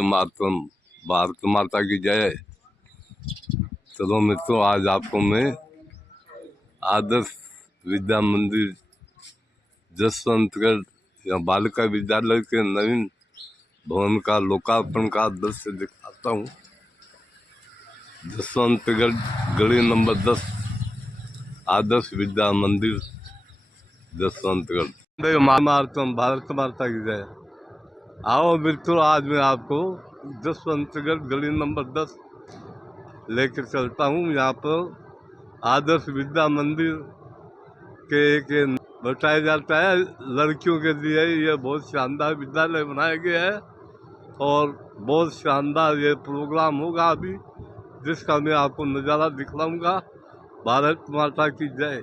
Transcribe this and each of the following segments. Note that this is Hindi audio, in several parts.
मातरम, भारत माता की जय। चलो मित्रों, आज आपको मैं आदर्श विद्या मंदिर जसवंतगढ़ या बालिका विद्यालय के नवीन भवन का लोकार्पण का दृश्य दिखाता हूँ। जसवंतगढ़ गली नंबर 10, आदर्श विद्या मंदिर जसवंतगढ़। मातरम, भारत माता की जय। आओ मित्रों, आज मैं आपको जसवंतगढ़ गली नंबर 10 लेकर चलता हूँ। यहाँ पर आदर्श विद्या मंदिर के बताया जाता है लड़कियों के लिए ये बहुत शानदार विद्यालय बनाया गया है और बहुत शानदार ये प्रोग्राम होगा अभी, जिसका मैं आपको नज़ारा दिखलाऊंगा। भारत माता की जय।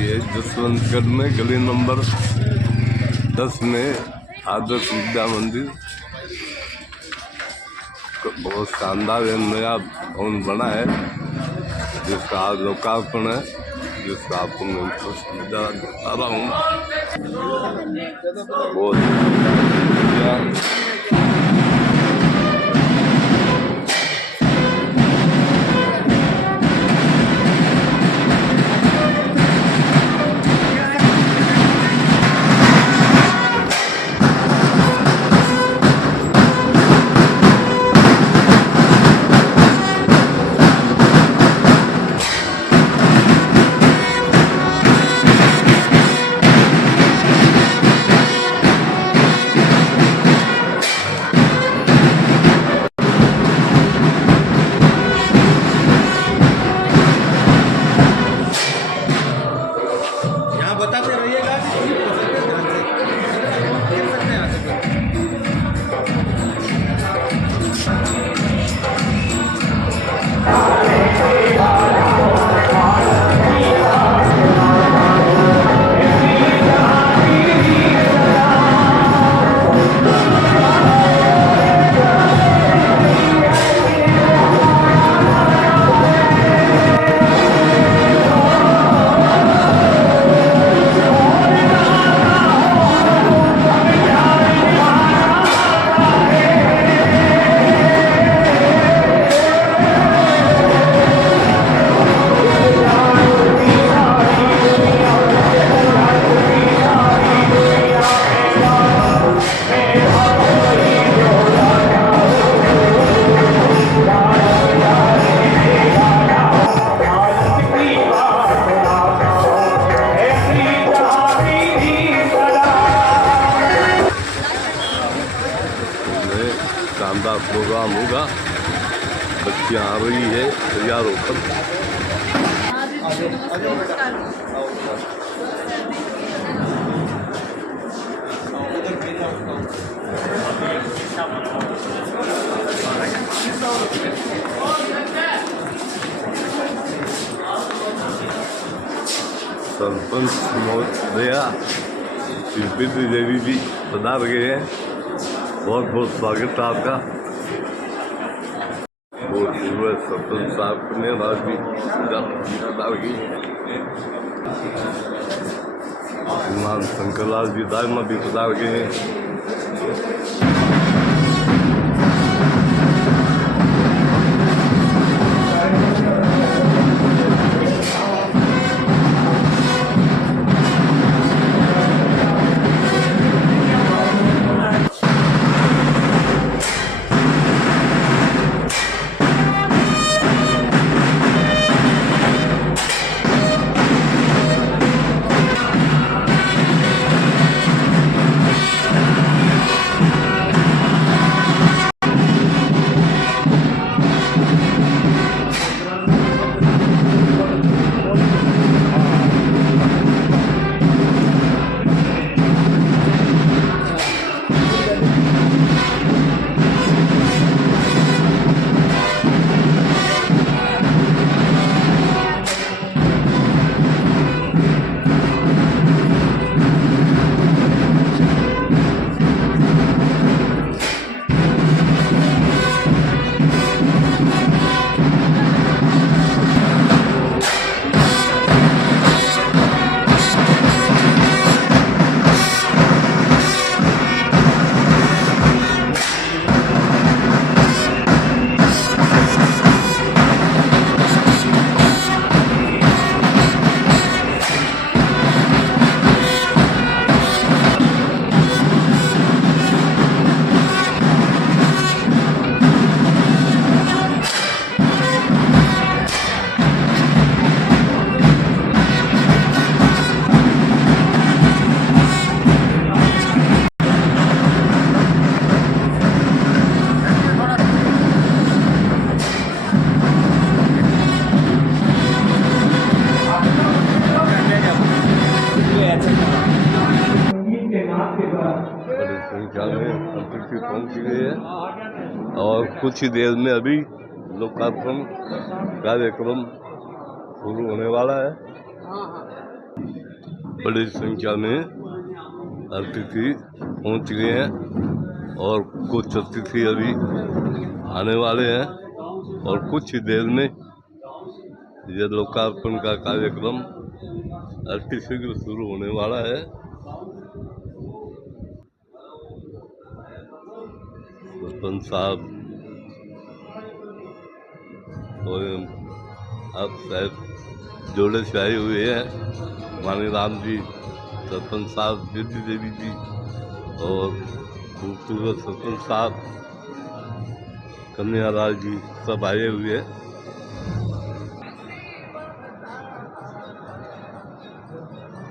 ये जसवंतगढ़ में गली नंबर 10 में आदर्श विद्या मंदिर बहुत शानदार नया भवन बना है, जिसका आज लोकार्पण है, जिसका आपको मैं नज़ारा दिखा रहा हूँ। बहुत बताते रहिएगा। शानदार प्रोग्राम होगा। बच्चियाँ आ रही है तैयार होकर। सरपंच महोदया शिल्पी देवी भी पधार गए हैं। बहुत बहुत स्वागत है आपका। बहुत पूर्व सरपंच साहब ने आज भी पधार गई। श्रीमान शंकरलाल जी दाइमा भी पधार गए हैं। संख्या में अतिथि पहुँच गए हैं और कुछ ही देर में अभी लोकार्पण कार्यक्रम शुरू होने वाला है। बड़ी संख्या में अतिथि पहुँच गए हैं और कुछ अतिथि अभी आने वाले हैं और कुछ ही देर में यह लोकार्पण का कार्यक्रम अतिशीघ्र शुरू होने वाला है। सरपंच साहब और आप शायद जोड़े से आए हुए हैं, मानी राम जी, सरपंच साहब, बेटी देवी जी और खूबसूरत सरपंच साहब कन्या राज जी सब आए हुए हैं।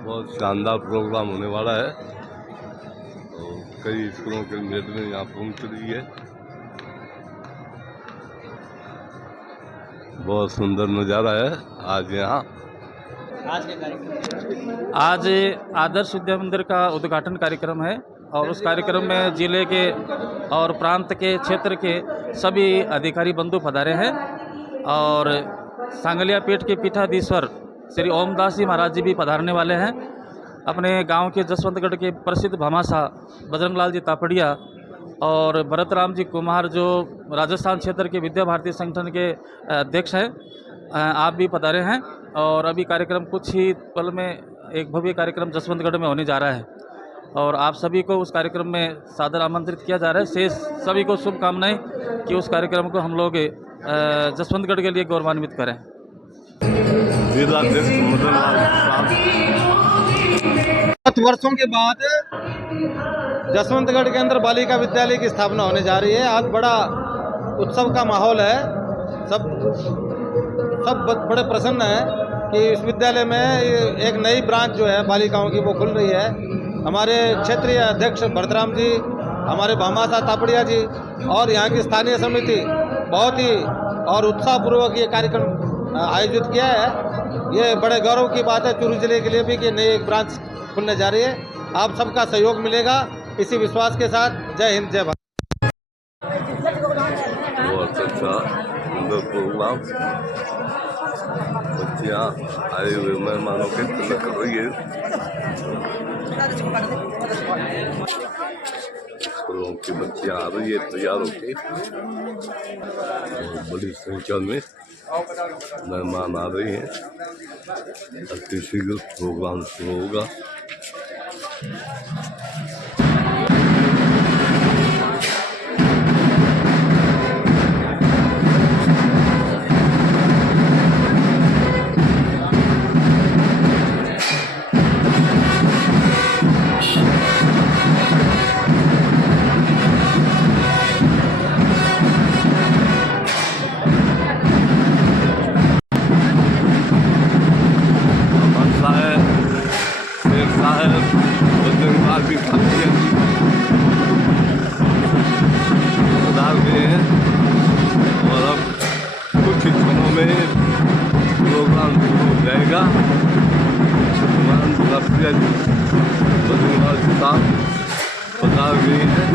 बहुत शानदार प्रोग्राम होने वाला है और कई स्कूलों के मेडलें यहाँ पहुँच रही है। बहुत सुंदर नज़ारा है आज यहाँ। आज आदर्श विद्या मंदिर का उद्घाटन कार्यक्रम है और उस कार्यक्रम में जिले के और प्रांत के क्षेत्र के सभी अधिकारी बंधु पधारे हैं और सांगलिया पीठ के पीठाधीश्वर श्री ओमदास जी महाराज जी भी पधारने वाले हैं। अपने गांव के जसवंतगढ़ के प्रसिद्ध भामाशाह बजरंगलाल जी तापड़िया और भरतराम जी कुमार जो राजस्थान क्षेत्र के विद्या भारती संगठन के अध्यक्ष हैं, आप भी पधारे हैं और अभी कार्यक्रम कुछ ही पल में एक भव्य कार्यक्रम जसवंतगढ़ में होने जा रहा है और आप सभी को उस कार्यक्रम में सादर आमंत्रित किया जा रहा है। शेष सभी को शुभकामनाएं कि उस कार्यक्रम को हम लोग जसवंतगढ़ के लिए गौरवान्वित करें। वर्षों के बाद जसवंतगढ़ के अंदर बालिका विद्यालय की स्थापना होने जा रही है। आज बड़ा उत्सव का माहौल है। सब बड़े प्रसन्न हैं कि इस विद्यालय में एक नई ब्रांच जो है बालिकाओं की वो खुल रही है। हमारे क्षेत्रीय अध्यक्ष भरतराम जी, हमारे भामाशाह तापड़िया जी और यहाँ की स्थानीय समिति बहुत ही और उत्साहपूर्वक ये कार्यक्रम आयोजित किया है। ये बड़े गौरव की बात है चूरू जिले के लिए भी कि नई एक ब्रांच खुलने जा रही है। आप सबका सहयोग मिलेगा इसी विश्वास के साथ। जय हिंद, जय भारत। बहुत अच्छा सुंदर प्रोग्राम, बच्चियाँ आए हुए मेहमानों की तिलक कर रही है। स्कूलों की बच्चियाँ आ रही है तैयार होके, बड़ी संख्या में मेहमान आ रहे हैं। अति शीघ्र प्रोग्राम शुरू होगा। और अब कुछ ही क्षणों में प्रोग्राम शुरू हो जाएगा। बजरंगलाल जी साहब पधार गए हैं।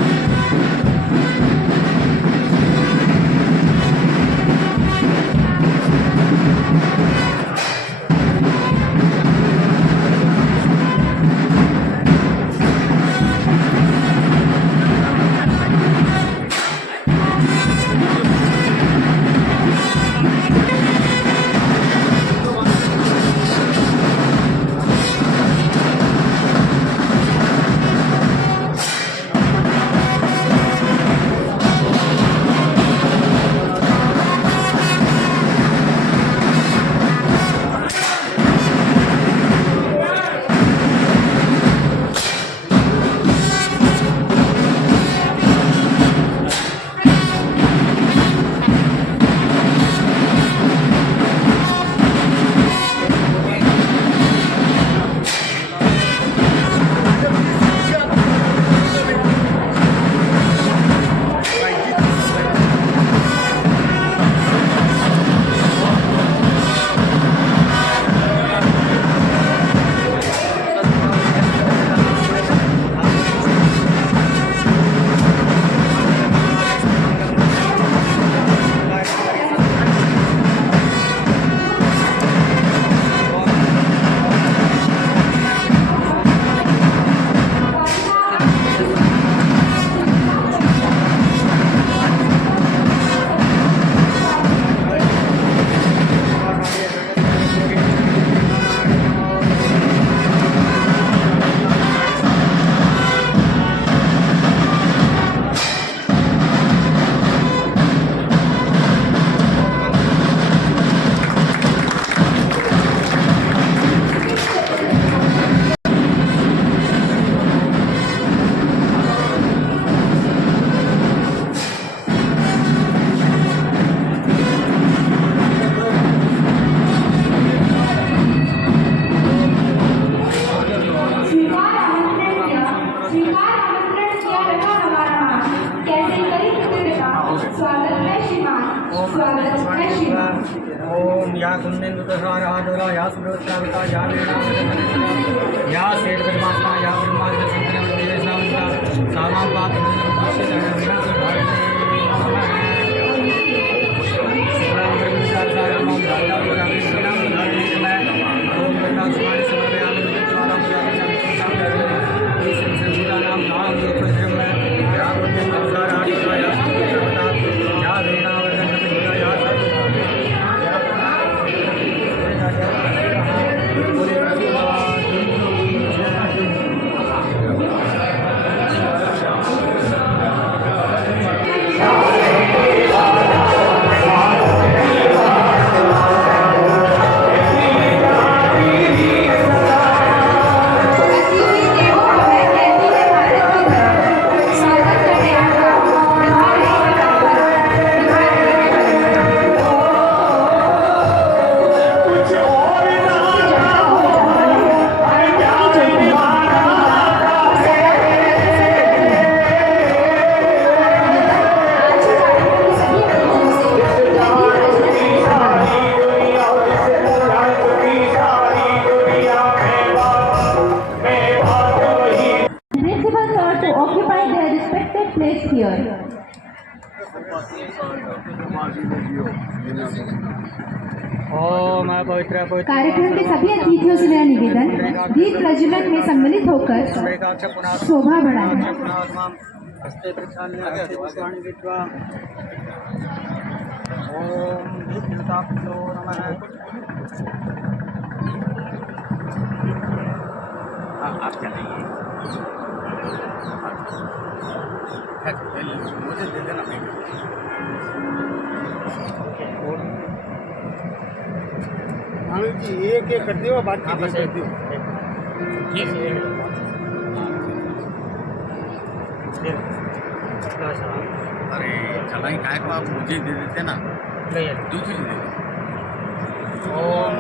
या सुब्रता या वीणा या सेठ ब्रह्मास्ता या ब्रह्मास्त्र संतन देवता सामा पात वीणा सुधारते सुब्रह्म ब्रह्मचार सारमम दादा पूजा वीणा सुधारते मैं ओम गंगा सुमानि समर्पयामि द्वारा पूजा इस संगीता नाम नाम उपद्रव में या बुद्धि संसार आदित्य या सुब्रता या वीणा वर्धन या Principals are to occupy their respected place here. ओम पवित्र पवित्र कार्यक्रम के सभी अतिथियों से मेरा निवेदन दीप प्रज्वलन में सम्मिलित होकर शोभा बढ़ाएं। हस्ते प्रक्षाल्य हस्ते पुष्पाणि कृत्वा ओम दीप्तिताभ्यो नमः। आप चलाइए मुझे दे देना एक एक कर दियो बात की कर दियो। अरे चलाई काय को आप मुझे दे देते ना दूसरी दे देते। ओम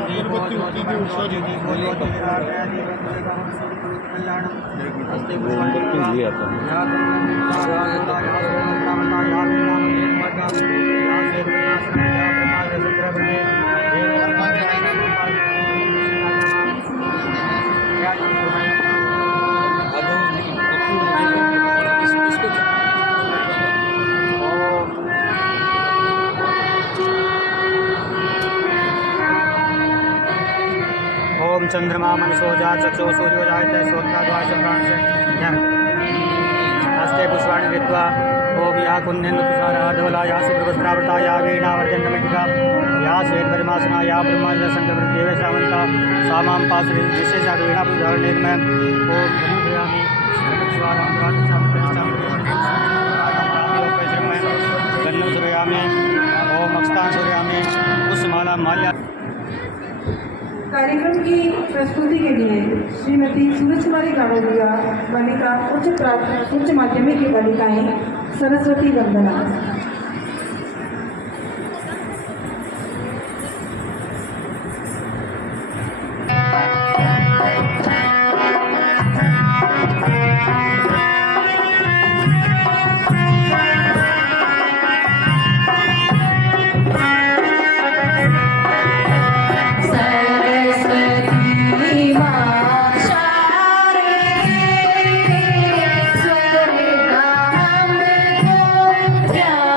ओम चंद्रमा मनसो जा चक्षो सूर्यो जायते हस्ते पुष्पाणि कृत्वा ओम या कुन्देन्दु तुषाराधवला या सुप्रभद्रावृता या वीणावर्धनमिका या श्वेतपरिमासना या ब्रह्मांड संतदेव श्रावंता सामां पासरे विशेष वीणापुधारणे में ओम धनुर्यामि गन्नो सूर्यामि ओम अक्षतां सूर्यामि पुष्पमाला माल्या। कार्यक्रम की प्रस्तुति के लिए श्रीमती सूरज कुमारी गाड़ोलिया बालिका उच्च माध्यमिक की बालिकाएं सरस्वती वंदना। Yeah.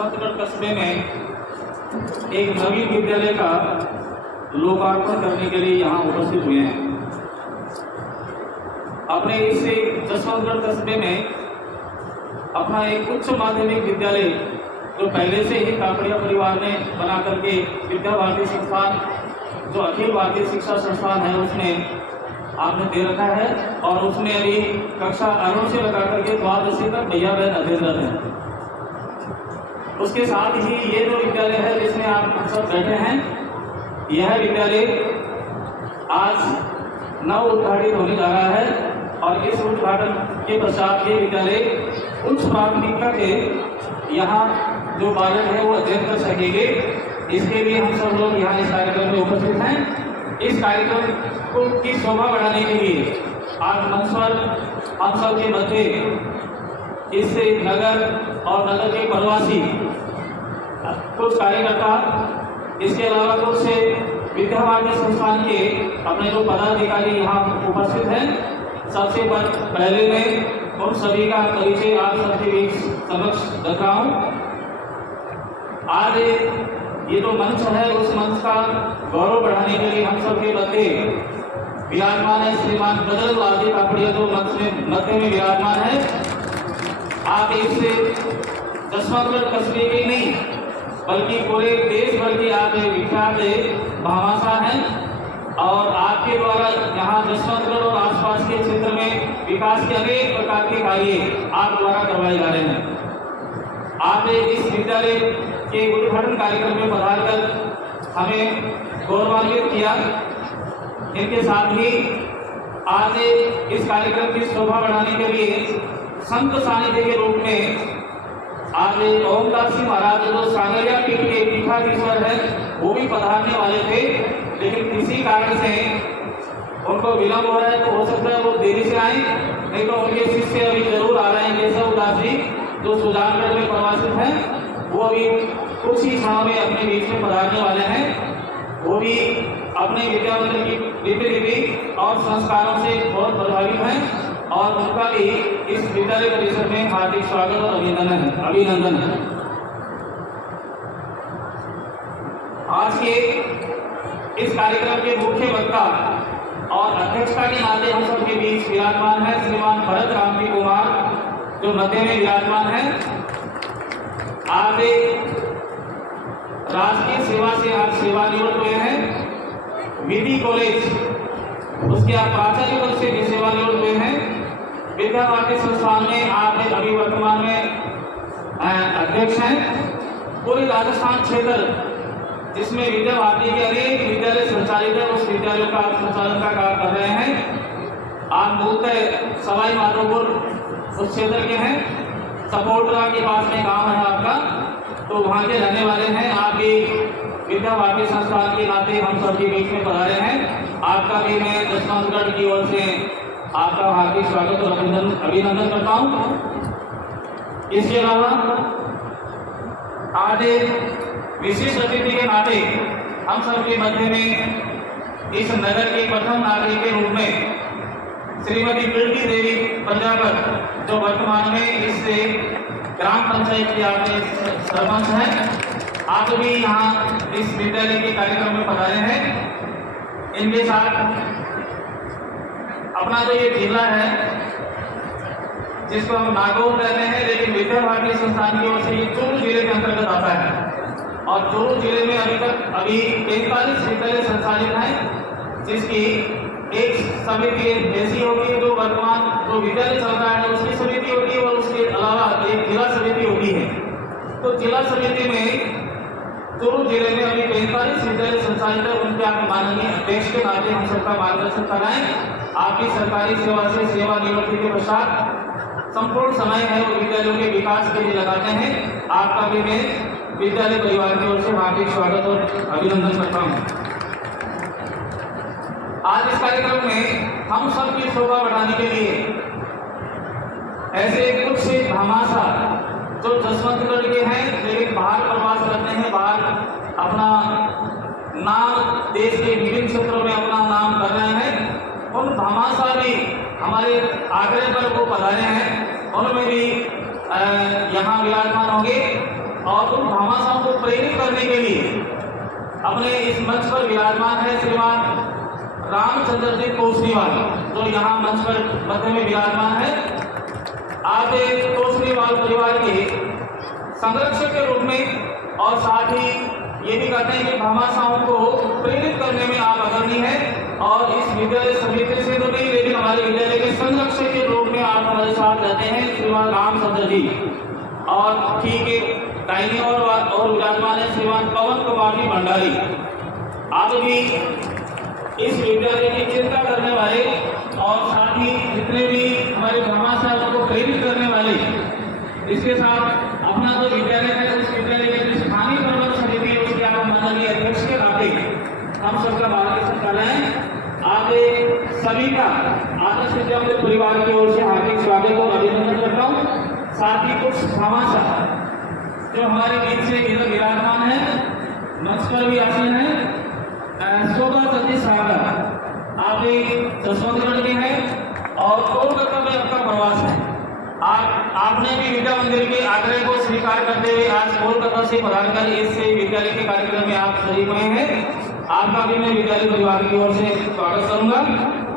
जसवंतगढ़ कस्बे में एक नवीन विद्यालय का लोकार्पण करने के लिए यहाँ उपस्थित हुए हैं। अपने इस जसवंतगढ़ कस्बे में अपना एक उच्च माध्यमिक विद्यालय जो पहले से ही काकड़िया परिवार ने बना करके विद्या भारती संस्थान जो अखिल भारतीय शिक्षा संस्थान है उसमें आपने दे रखा है, और उसमें अभी कक्षा 8 से लगा करके 12वीं तक भैया बहन अध्ययनरत हैं। उसके साथ ही ये जो विद्यालय है जिसमें आप सब बैठे हैं, यह विद्यालय आज नव उद्घाटित होने जा रहा है, और इस उद्घाटन के पश्चात ये विद्यालय उच्च प्राथमिकता के यहाँ जो बालक है वो अध्ययन कर सकेंगे। इसके लिए हम सब लोग यहाँ इस कार्यक्रम में उपस्थित हैं। इस कार्यक्रम को की शोभा बढ़ाने के लिए आज मंच पर हम सब के मध्य इस नगर और नगर के प्रवासी कुछ कार्यकर्ता, इसके अलावा कुछ विद्या भारती संस्थान के अपने जो पदाधिकारी यहाँ उपस्थित हैं। सबसे पहले मैं उन सभी का परिचय आप सबके बीच समक्ष रख रहा हूँ। आज ये जो मंच है उस मंच का गौरव बढ़ाने के लिए हम सबके मध्य विराजमान है श्रीमान बजरंग लाल जी कापड़िया, जो मंच में मध्य में विराजमान है। आप इस जसवंतगढ़ कस्बे के नहीं बल्कि पूरे देश भर के आप विख्यात भामाशाह हैं, और आपके द्वारा यहाँ जसवंतगढ़ और आसपास के क्षेत्र में विकास के अनेक प्रकार के कार्य आप द्वारा करवाए जा रहे हैं। आपने इस विद्यालय के उद्घाटन कार्यक्रम में पधारकर हमें गौरवान्वित किया। इनके साथ ही आज इस कार्यक्रम की शोभा बढ़ाने के लिए संत सानिध्य के रूप में आज ओमदास सिंह महाराज जो सांगरिया पीठ के पीठाधीश्वर है वो भी पधारने वाले थे, लेकिन किसी कारण से उनको विलंब हो रहा है, तो हो सकता है वो देरी से आए, नहीं तो उनके शिष्य अभी जरूर आ रहे हैं। केशव दास जी जो सुजानगढ़ में प्रवासित हैं, वो अभी कुछ ही क्षणों में अपने बीच में पधारने वाले हैं। वो भी अपने विद्यामंदिर की रीति रीति और संस्कारों से बहुत प्रभावित हैं, और उनका भी इस विद्यालय परिसर में हार्दिक स्वागत और अभिनंदन है। आज के इस कार्यक्रम के मुख्य वक्ता और अध्यक्षता के नाते हम सबके बीच विराजमान है श्रीमान भरत राम जी कुमार, जो मध्य में विराजमान है। आज राजकीय सेवा से आप सेवानिवृत्त हुए हैं। विधि कॉलेज उसके आप प्राचार्य पद से भी सेवानिवृत्त हुए हैं। विद्या भारती संस्थान में आप अभी वर्तमान में अध्यक्ष हैं। पूरे राजस्थान क्षेत्र जिसमें विद्या भारती के अनेक विद्यालय संचालित है, उस विद्यालयों का आप संचालन का कार्य कर रहे हैं। आप मूलतः सवाई माधोपुर उस क्षेत्र के हैं, सपोर्टरा के पास में गांव है आपका, तो वहाँ के रहने वाले हैं। आप भी विद्या भारती संस्थान के नाते हम सबके बीच में पधारे हैं। आपका भी मैं जसवंतगढ़ की ओर से आपका हार्दिक स्वागत और अभिनंदन करता हूँ। इसके अलावा आज विशेष अतिथि के नाते हम सबके मध्य में इस नगर के प्रथम नागरिक के रूप में श्रीमती पिरकी देवी पंजाबत, जो वर्तमान में इस ग्राम पंचायत की आपने सरपंच हैं, आप भी यहाँ इस विद्यालय के कार्यक्रम में पधारे हैं। इनके साथ अपना जो ये जिला है जिसको हम नागौर कहते हैं, लेकिन विद्या भारती संस्थान की ओर से ये चूरू जिले के अंतर्गत आता है, और चूरू जिले में अभी 45 विद्यालय संचालित हैं, जिसकी एक समिति ऐसी होगी जो वर्तमान जो विद्यालय चल रहा है उसकी समिति होगी, और उसके अलावा एक जिला समिति होती है। तो जिला समिति में चूरू जिले में अभी 45 विद्यालय संचालित है। उनके आप माननीय अध्यक्ष के नाते हम सबका मार्गदर्शन कराएं। आपकी सरकारी सेवा से सेवानिवृत्ति के पश्चात संपूर्ण समय है वो विद्यालयों के विकास के लिए लगाते हैं। आपका भी मैं विद्यालय परिवार की ओर से हार्दिक स्वागत और अभिनंदन करता हूँ। आज इस कार्यक्रम में हम सबकी शोभा बढ़ाने के लिए ऐसे कुछ भामाशाह जो जसवंतगढ़ के हैं लेकिन बाहर प्रवास करते हैं, बाहर अपना नाम देश के विभिन्न क्षेत्रों में अपना नाम कर रहे हैं, उन भामाशाह भी हमारे आग्रह पर वो पधारे हैं। उनमें भी यहाँ विराजमान होंगे, और और उन भामाशाहों को प्रेरित करने के लिए अपने इस मंच पर विराजमान है श्रीमान रामचंद्र जी तोसनीवाल, जो यहाँ मंच पर मध्य में विराजमान है। आप एक तोसनीवाल परिवार के संरक्षक के रूप में और साथ ही ये भी कहते हैं कि भामाशाहों को प्रेरित करने में आप अग्रणी हैं और इस विद्यालय समिति से तो नहीं, लेकिन हमारे विद्यालय के संरक्षक के रूप में आप हमारे साथ रहते हैं श्रीमान रामचंद्र जी। और ठीक है, दाहिनी और विराजमान है श्रीमान पवन कुमार जी भंडारी। आप भी इस विद्यालय की चिंता करने वाले और साथ ही जितने भी हमारे भामाशाहों को प्रेरित करने वाले, इसके साथ अपना जो विद्यालय है उस विद्यालय के स्थानीय प्रबंधन समिति है उसके आप माननीय अध्यक्ष के नाते हम सबका मार्गदर्शन कर रहे हैं। आप सभी का आदर्श विद्यालय परिवार की ओर से हार्दिक स्वागत और अभिनंदन करता हूँ। साथ ही कुछ भामाशाह जो हमारे बीच से इधर विराजमान है, मंच पर भी आसीन है। शोभा सतीश सागर, आप एक जसवंतगढ़ के हैं और कोलकाता में आपका प्रवास है। आपने भी विद्या मंदिर के आग्रह को स्वीकार करते हुए आज कोलकाता से पधारकर इस विद्यालय के कार्यक्रम में आप शरीक हुए हैं। आपका भी मैं विद्यालय परिवार की ओर से स्वागत करूंगा।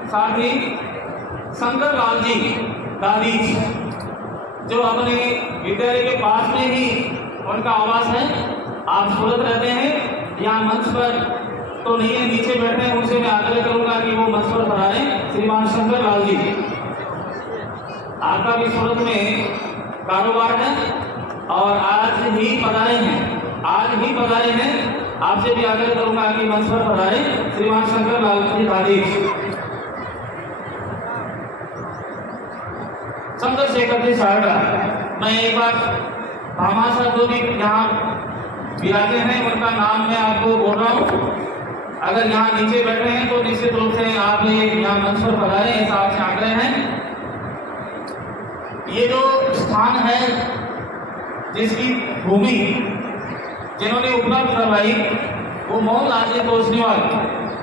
साथ ही शंकर लाल जी दादीज, जो अपने विद्यालय के पास में ही उनका आवास है, आप सूरत रहते हैं, यहाँ मंच पर तो नहीं है, नीचे बैठे हैं, उनसे मैं आग्रह करूंगा कि वो मंच पर पधारें। श्रीमान शंकर लाल जी, आपका भी सूरत में कारोबार है और आज ही पधारे हैं, आपसे भी आग्रह करूंगा कि मंच पर पधारे श्रीमान शंकर लाल जी दादीज। चंद्रशेखर जी सारगा, मैं एक बार भामाशाह जो भी यहाँ विराजे हैं उनका नाम मैं आपको बोल रहा हूँ। अगर यहाँ नीचे बैठे हैं तो निश्चित रूप से आप यहाँ मंच पर पधारे, ऐसा आपसे आग्रह है। ये जो स्थान है जिसकी भूमि जिन्होंने उपलब्ध करवाई वो मोहनलाल जी तोसनीवाल,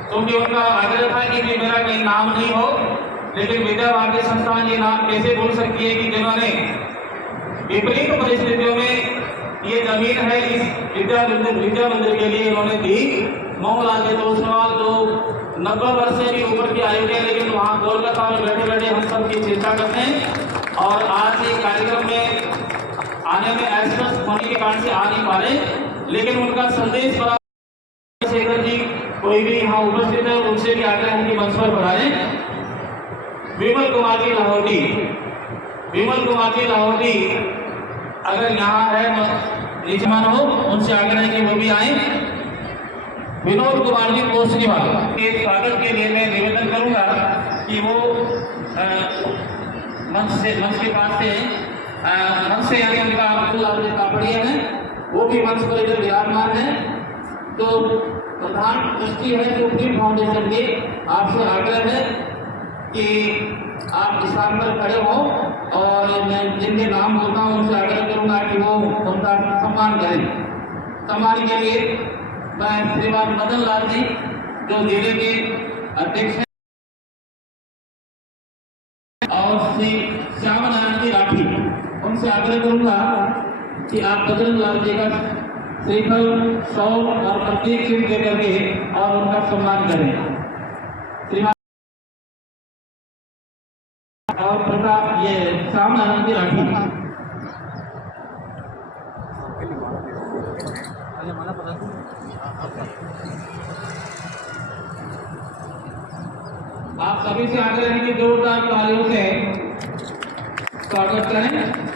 क्योंकि उनका आग्रह था कि मेरा कहीं नाम नहीं हो, लेकिन विद्या भारती संस्थान ये नाम कैसे बोल सकती है कि जिन्होंने विपरीत परिस्थितियों में ये जमीन है इस विद्या मंदिर के लिए इन्होंने दी। मोहनलाल जी तोसनीवाल जो 90 वर्ष से भी ऊपर की आयु है, लेकिन वहाँ कोलकाता में बैठे बैठे हम सब की चिंता करते हैं और आज एक कार्यक्रम में आने में अस्वस्थ होने के कारण से आ नहीं पा रहे, लेकिन उनका संदेश बड़ा। शेखर जी कोई भी यहाँ उपस्थित है उनसे भी आग्रह है कि मंच पर पधारें। विमल कुमार जी लाहौरी अगर यहाँ है निजमान हो, उनसे आग्रह है कि वो भी आए। विनोद कुमार जी तोसनीवाल के स्वागत के लिए मैं निवेदन करूंगा कि वो मंच के पास से यानी उनका अब्दुल कापड़िया है, वो भी मंच पर इधर विराजमान है। तो प्रधान ट्रस्टी है सुप्रीम फाउंडेशन के, आपसे आग्रह है कि आप स्थान पर खड़े हो और मैं जिनके नाम बोलता हूँ उनसे आग्रह करूँगा कि वो उनका सम्मान करें। सम्मान के लिए मैं श्रीमान मदन लाल जी जो जिले के अध्यक्ष हैं और श्री श्याम नारायण जी राठी, उनसे आग्रह करूँगा कि आप बजरंग लाल जी का श्रीफल, शॉल और प्रतीक चिन्ह दे करके और उनका सम्मान करें। और प्रताप ये श्याम नारायण जी राठी। आप सभी से आग्रह है कि जोरदार तालियों से स्वागत करें।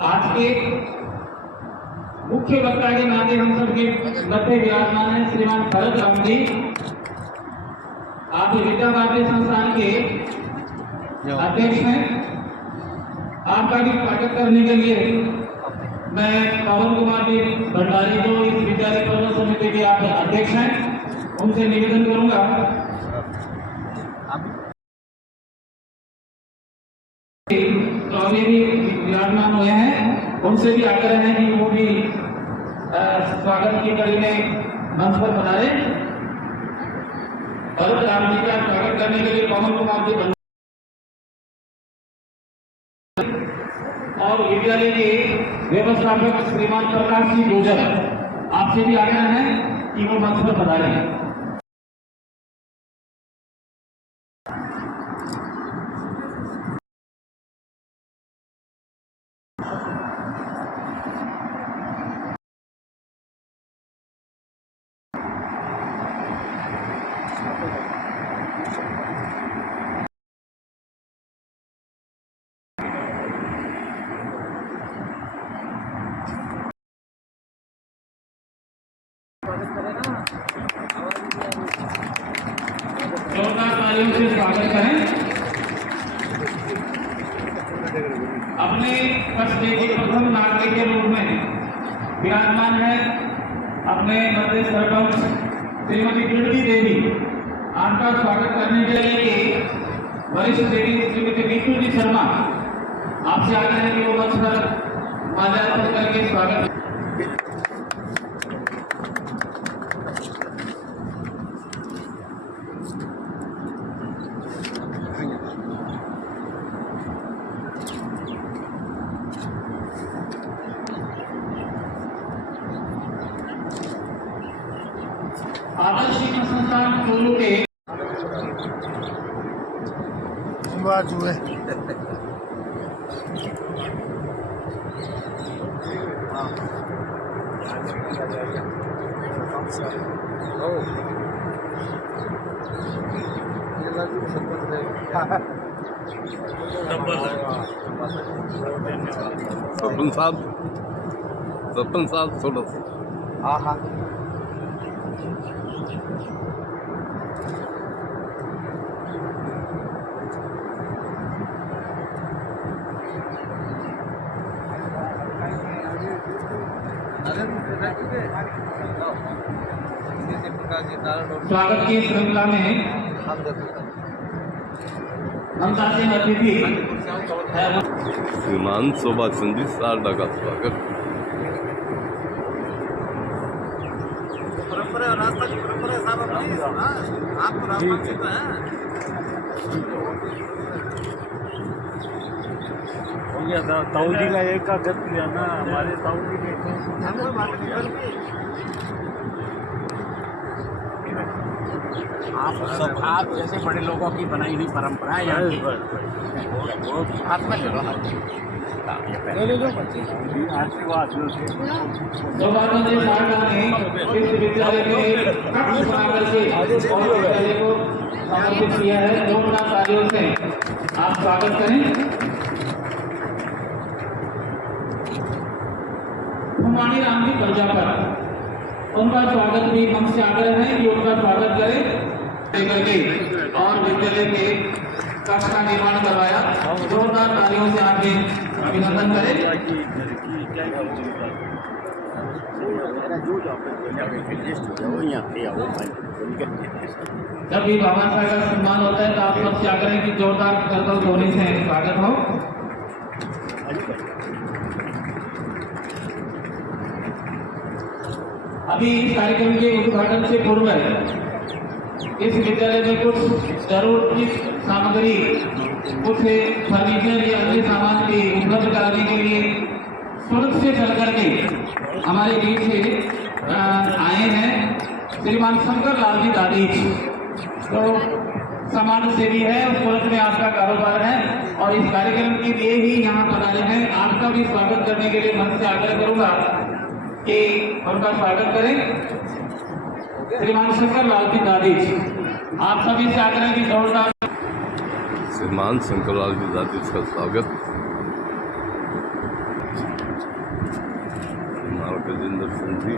आज के मुख्य वक्ता के नाते हम सबके मध्य विराजमान है श्रीमान भरत राम जी। आप विद्या भारती संस्थान के अध्यक्ष हैं। आपका भी स्वागत करने के लिए मैं पवन कुमार जी भंडारी जो इस विद्यालय प्रबंधन समिति के आप अध्यक्ष हैं, उनसे निवेदन करूंगा तो अभी भी विराजमान हुए हैं। उनसे भी आग्रह है कि वो भी स्वागत की कड़ी में मंच पर पधारे। भरतराम जी का स्वागत करने के लिए पवन कुमार जी और विद्यालय के व्यवस्थापक श्रीमान प्रकाश जी गुर्जर, आपसे भी आग्रह है कि वो मंच पर पधारें। जोरदार तालियों से स्वागत करें। अपने कस्बे के प्रथम नागरिक के रूप में विराजमान है अपने मध्य सरपंच श्रीमती कीर्ति देवी। आपका स्वागत करने के लिए वरिष्ठ देवी श्रीमती नीतू जी शर्मा, आपसे आग्रह है कि वो मंच पर माल्यार्पण करके स्वागत। आदर्श शिक्षण संस्थान चोलू के सरपंच साहब थोड़ा सा स्वागत की श्रृंखला में हम चाहते हैं अतिथि श्रीमान शोभा चंद जी शारदा का स्वागत। परंपरा रास्ता की परंपरा साहब आपको रास्ता सीखना है। ताऊ जी का एक का गत लिया ना, हमारे ताऊ जी के आप जैसे बड़े लोगों की बनाई हुई परंपरा है यहाँ की, वो हाथ में ले लो, आशीर्वाद। सौभाग्य शारदा ने इस विद्यालय में कक्ष बनाकर के और विद्यालय को समर्पित किया है। जोरदार तालियों से आप स्वागत करें। हुमानी राम जी प्रजापत, उनका स्वागत भी मंच से आग्रह है कि उनका स्वागत करें करके और विद्यालय के कक्ष का निर्माण करवाया। जोरदार तालियों से आगे अभिनंदन करें। जब भी बाबा साहब का सम्मान होता है तो आप सबसे आग्रह है कि जोरदार करतल ध्वनि से स्वागत हो। अभी इस कार्यक्रम के उद्घाटन से पूर्व इस विद्यालय में कुछ जरूरत की सामग्री, कुछ फर्नीचर या अन्य सामान भी उपलब्ध कराने के लिए सूरत से चल करके हमारे बीच से आए हैं श्रीमान शंकर लाल जी दादी। तो समाज सेवी है, सूरत में आपका कारोबार है और इस कार्यक्रम के लिए ही यहाँ पधारे हैं। आपका भी स्वागत करने के लिए मन से आग्रह करूँगा कि उनका स्वागत करें। श्रीमान शंकर लाल जी दादी, आप सभी से आग्रह की जोरदार। श्रीमान शंकर लाल जी दादी का स्वागत। गजेंद्र सिंह जी,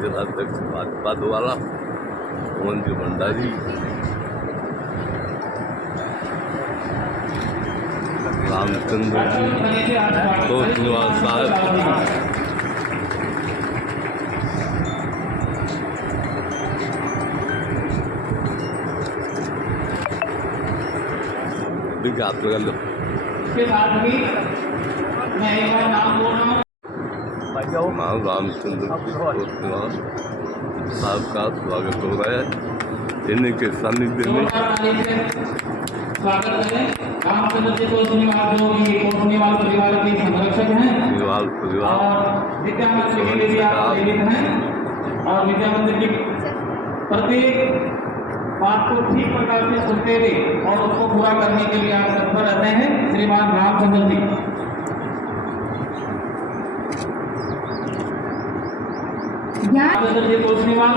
जिलाध्यक्ष भाजपा द्वारा, पवन जी भंडारी, रामचंद्र जी, संतोष निवास साहब, इसके साथ ही मैं एक बार नाम बोल रहा हूँ। नाम रामचंद्र साहब का स्वागत हो रहा है इन्हीं के सानिध्य में। स्वागत करें रामचंद्र जी तोषनीवाल, जो कि तोषनीवाल परिवार के संरक्षक हैं परिवार और विद्या मंदिर के लिए भी आप प्रेरित हैं और विद्या मंदिर की प्रत्येक बात को ठीक प्रकार से सुनते हुए और उसको पूरा करने के लिए आप तत्पर रहते हैं। श्रीमान रामचंद्र जी रामचंद्र जी तोषनीवाल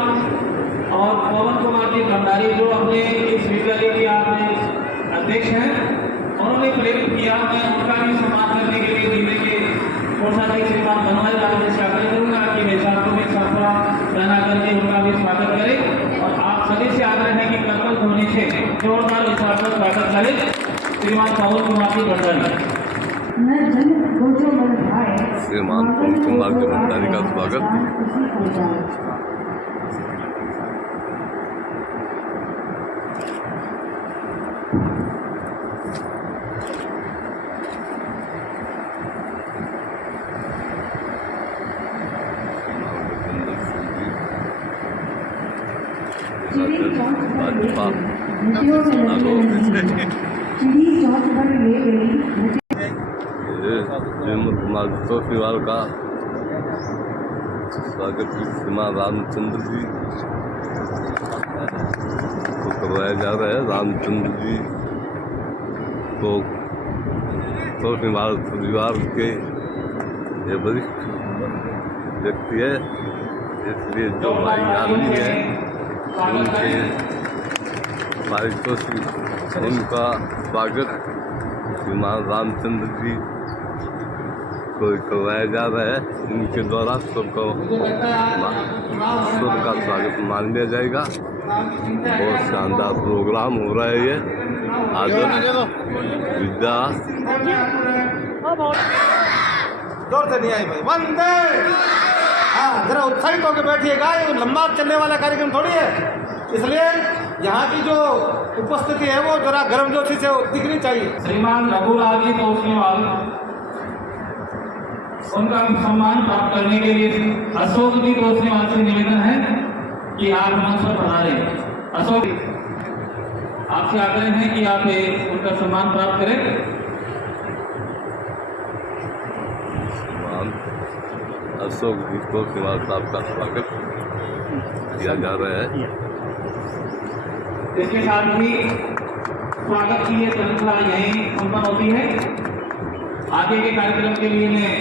और पवन कुमार जी भंडारी, जो अपने इस विद्यालय के आपने अध्यक्ष हैं, उन्होंने प्रेरित किया। मैं उनका भी सम्मान करने के लिए जिले के कोषाध्यक्ष श्रीमान मनोहर राव से स्वागत करूँगा कि वे छात्रों में छात्रा रहना करके उनका भी स्वागत करें और आप सभी से आग्रह है कि कलकल ध्वनि से जोरदार विचार का स्वागत करें। श्रीमान पवन कुमार जी भंडारी। श्रीमान पवन कुमार जी भंडारी का स्वागत। भाजपा विमल कुमार तोषनीवाल का स्वागत श्रीमान रामचंद्र जी को करवाया जा रहा है। रामचंद्र जी को तोषनीवाल परिवार के ये वरिष्ठ व्यक्ति है, इसलिए जो भाई आदमी है उनके पारितोषिक उनका स्वागत श्रीमान रामचंद्र जी को करवाया जा रहा है। इनके द्वारा सबको सबका स्वागत मान लिया जाएगा। बहुत शानदार प्रोग्राम हो रहा है ये आदर्श विद्या। जोर से नहीं आई भाई, वंदे। हाँ, जरा उत्साहित होकर बैठिएगा, ये लंबा चलने वाला कार्यक्रम थोड़ी है, इसलिए यहाँ की जो उपस्थिति है वो जरा गर्मजोशी से दिखनी चाहिए। श्रीमान रघुलाल जी तोषनीवाल, उनका सम्मान प्राप्त करने के लिए अशोक जी तोषनीवाल से निवेदन है कि आप मंच पर पधारें। अशोक, आपसे आग्रह है कि आप उनका सम्मान प्राप्त करें। अशोक जी तोषनीवाल साहब का स्वागत किया जा रहा है। इसके साथ ही स्वागत की ये श्रृंखला यहीं संपन्न होती है। आगे के कार्यक्रम के लिए मैं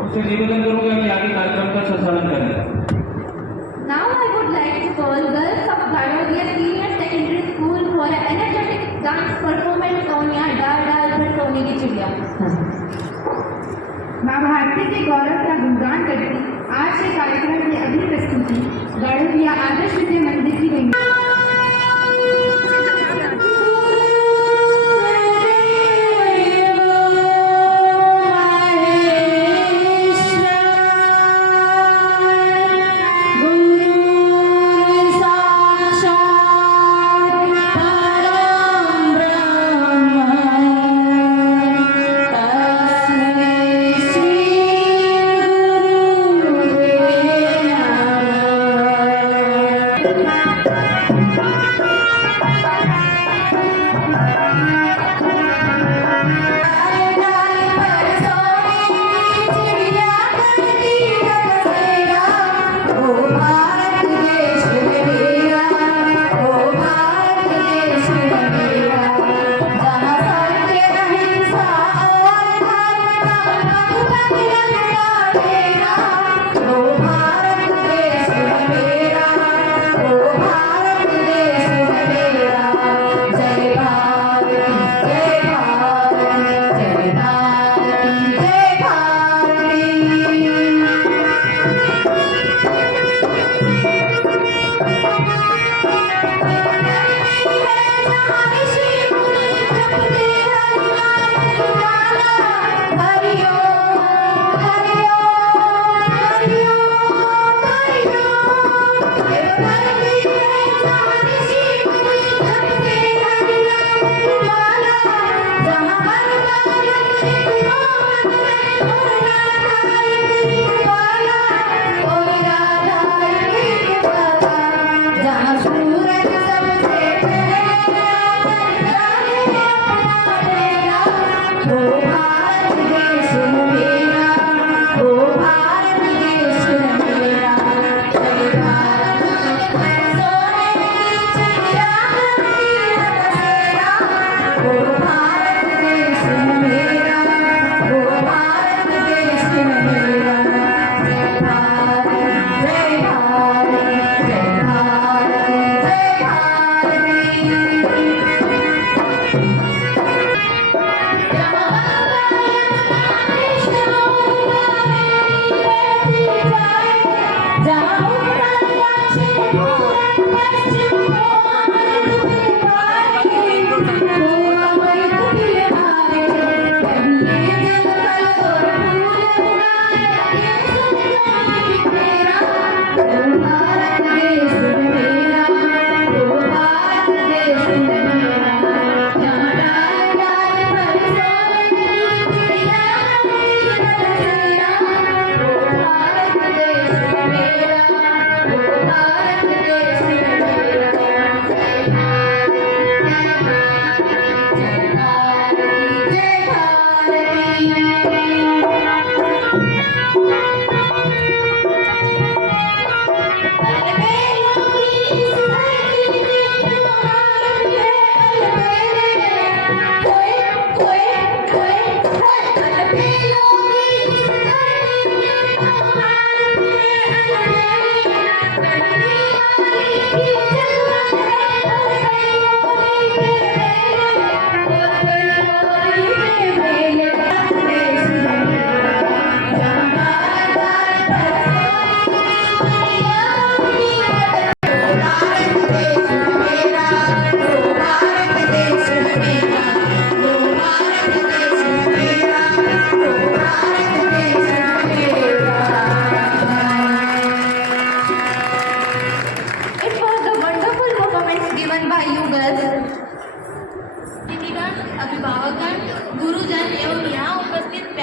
उनसे निवेदन करूंगा कि आगे कार्यक्रम का संचालन करें। Now I would like to call girls of Garodia Senior Secondary School for an energetic dance performance on यहाँ डाल डाल पर सोने की चिड़िया। माँ भारती के गौरव का गुणगान करती आज के कार्यक्रम की अगली प्रस्तुति गाड़ोदिया आदर्श विद्या मंदिर की गई। Thank you.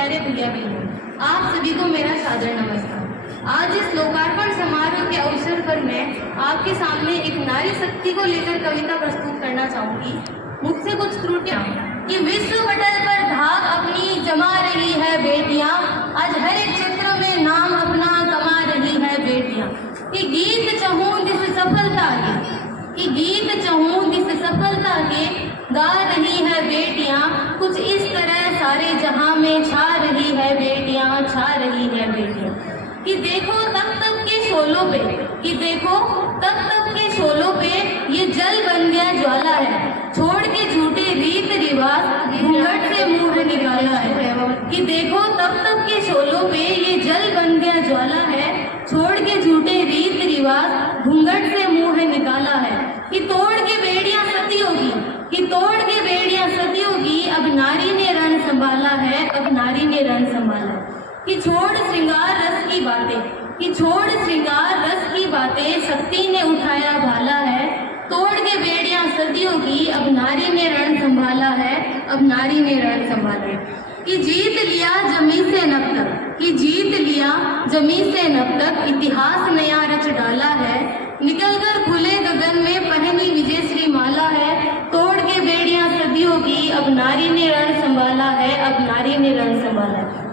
प्यारे भैया बहनों, आप सभी को मेरा सादर नमस्कार। आज इस लोकार्पण समारोह के अवसर पर मैं आपके सामने एक नारी शक्ति को लेकर कविता प्रस्तुत करना चाहूँगी। मुझसे कुछ त्रुटियाँ कि विश्व पटल पर धाक अपनी जमा रही है बेटियाँ, आज हर एक क्षेत्र में नाम अपना कमा रही है बेटियाँ। कि गीत चहूँ जिस सफलता के, कि गीत चहूँ जिस सफलता के गा रही है बेटियाँ, कुछ इस तरह सारे जहां में छा रही है बेटियाँ, छा रही है बेटियाँ। कि देखो तब तब के शोलों पे, कि देखो तब तब के शोलों पे ये जल बन गया ज्वाला है, छोड़ के झूठे रीत रिवाज घूंघट से मुंह निकाला है। कि देखो तब तब के शोलों पे ये जल बन गया ज्वाला है, छोड़ के झूठे रीत रिवाज घूंघट से मुंह निकाला है। कि तोड़ के बेड़ियां सतियों की, कि तोड़ के बेड़ियां सतियों की, अब नारी ने रण संभाला है, अब नारी ने रण संभाला है। कि छोड़ श्रृंगार रस की बातें, कि छोड़ श्रृंगार रस की बातें, शक्ति ने उठाया भाला है, तोड़ के बेड़ियां सदियों की, अब नारी ने रण संभाला है, अब नारी ने रण संभाला है। कि जीत लिया जमी से नब तक, कि जीत लिया जमी से नब तक, इतिहास नया रच डाला है, निकलकर खुले गगन में पहनी विजयश्री माला है, तोड़ के बेड़ियां सदियों की, अब नारी ने रण संभाला है, अब नारी ने रण संभाला है।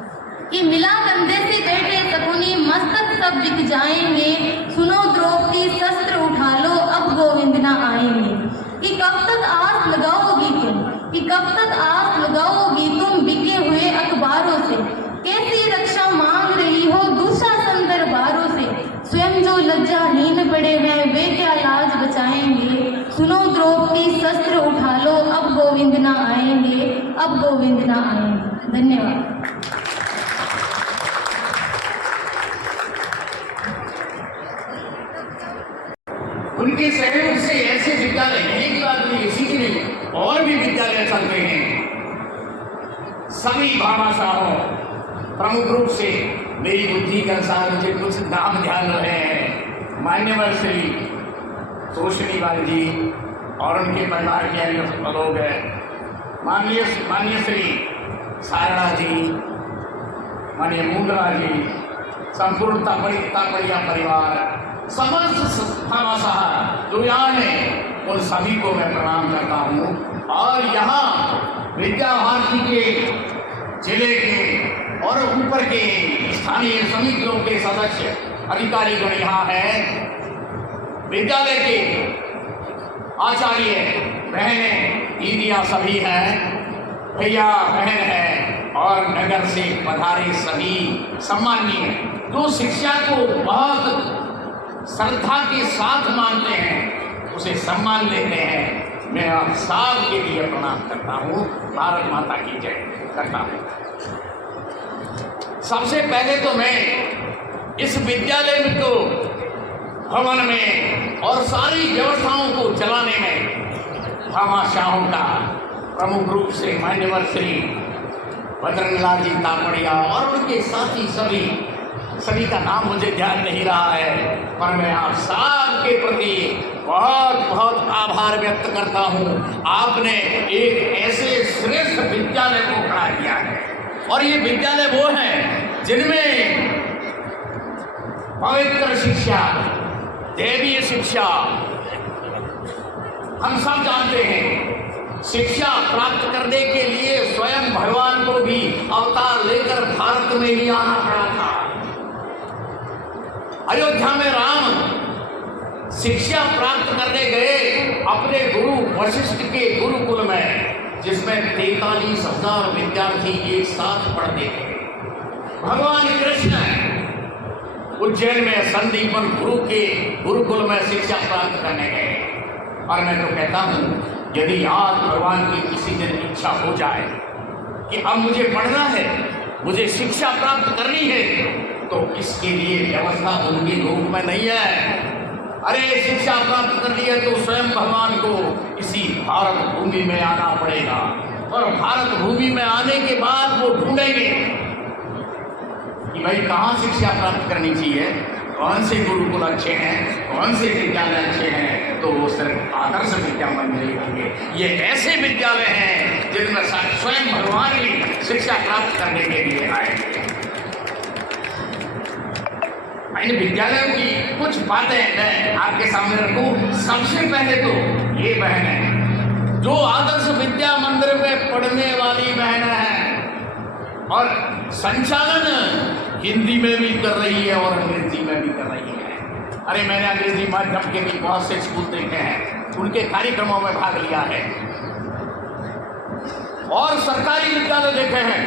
कि मिला कंधे से बैठे शकुनी, मस्तक सब बिक जाएंगे, सुनो द्रौपदी शस्त्र उठा लो, अब गोविंद ना आएंगे। कि कब तक आस लगाओगी तुम, कि कब तक आस लगाओगी तुम बिके हुए अखबारों से, कैसी रक्षा मांग रही हो दुशासन दरबारों से, स्वयं जो लज्जाहीन पड़े हैं वे क्या लाज बचाएंगे, सुनो द्रौपदी शस्त्र उठा लो, अब गोविंद ना आएंगे, अब गोविंद ना आएंगे। धन्यवाद। उनके सहयोग से ऐसे विद्यालय एक बात नहीं, इसी के लिए और भी विद्यालय चलते हैं। सभी भामाशाहों प्रमुख रूप से मेरी बुद्धि के अनुसार मुझे कुछ नाम ध्यान रहे हैं। मान्यवर श्री तोषणी बाल जी और उनके परिवार के अन्य लोग हैं, माननीय श्री सारणा जी, माननीय मुंद्रा जी, संपूर्ण तापड़िया परिवार, समस्त भामाशाह जो यहाँ हैं, उन सभी को मैं प्रणाम करता हूँ। और यहाँ विद्या भारती के जिले के और ऊपर के स्थानीय समितियों के सदस्य अधिकारी गण यहाँ हैं, विद्यालय के आचार्य बहनें दीदियाँ सभी हैं, भैया बहन हैं और नगर से पधारे सभी सम्मानीय जो शिक्षा को बहुत श्रद्धा के साथ मानते हैं, उसे सम्मान देते हैं। मैं आप सब के लिए प्रणाम करता हूँ। भारत माता की जय करता हूँ। सबसे पहले तो मैं इस विद्यालय में तो भवन में और सारी व्यवस्थाओं को चलाने में भामाशाहों का प्रमुख रूप से मान्यवर श्री बजरंगलाल जी तापड़िया और उनके साथी सभी का नाम मुझे ध्यान नहीं रहा है, पर मैं आप सब के प्रति बहुत बहुत आभार व्यक्त करता हूँ। आपने एक ऐसे श्रेष्ठ विद्यालय को खड़ा किया है और ये विद्यालय वो है जिनमें पवित्र शिक्षा, देवीय शिक्षा, हम सब जानते हैं शिक्षा प्राप्त करने के लिए स्वयं भगवान को भी अवतार लेकर भारत में ही आना पड़ा था। अयोध्या में राम शिक्षा प्राप्त करने गए अपने गुरु वशिष्ठ के गुरुकुल में, जिसमें 43,000 विद्यार्थी एक साथ पढ़ते थे। भगवान कृष्ण उज्जैन में संदीपन गुरु के गुरुकुल में शिक्षा प्राप्त करने गए। और मैं तो कहता हूँ, यदि आज भगवान की किसी दिन इच्छा हो जाए कि अब मुझे पढ़ना है, मुझे शिक्षा प्राप्त करनी है, तो इसके लिए व्यवस्था उनके रूप में नहीं है। अरे शिक्षा प्राप्त करनी है तो स्वयं भगवान को इसी भारत भूमि में आना पड़ेगा और भारत भूमि में आने के बाद वो ढूंढेंगे कि भाई कहाँ शिक्षा प्राप्त करनी चाहिए, कौन से गुरुकुल अच्छे हैं, कौन से विद्यालय अच्छे हैं, तो वो सिर्फ आदर्श विद्या मंदिर ही होंगे। ये ऐसे विद्यालय हैं जिनमें स्वयं भगवान ही शिक्षा प्राप्त करने के लिए आए। इन विद्यालयों की कुछ बातें मैं आपके सामने रखूं। सबसे पहले तो ये बहनें जो आदर्श विद्या मंदिर में पढ़ने वाली बहनें हैं और संचालन हिंदी में भी कर रही है और अंग्रेजी में भी कर रही है। अरे मैंने अंग्रेजी माध्यम के भी बहुत से स्कूल देखे हैं, उनके कार्यक्रमों में भाग लिया है, और सरकारी विद्यालय देखे हैं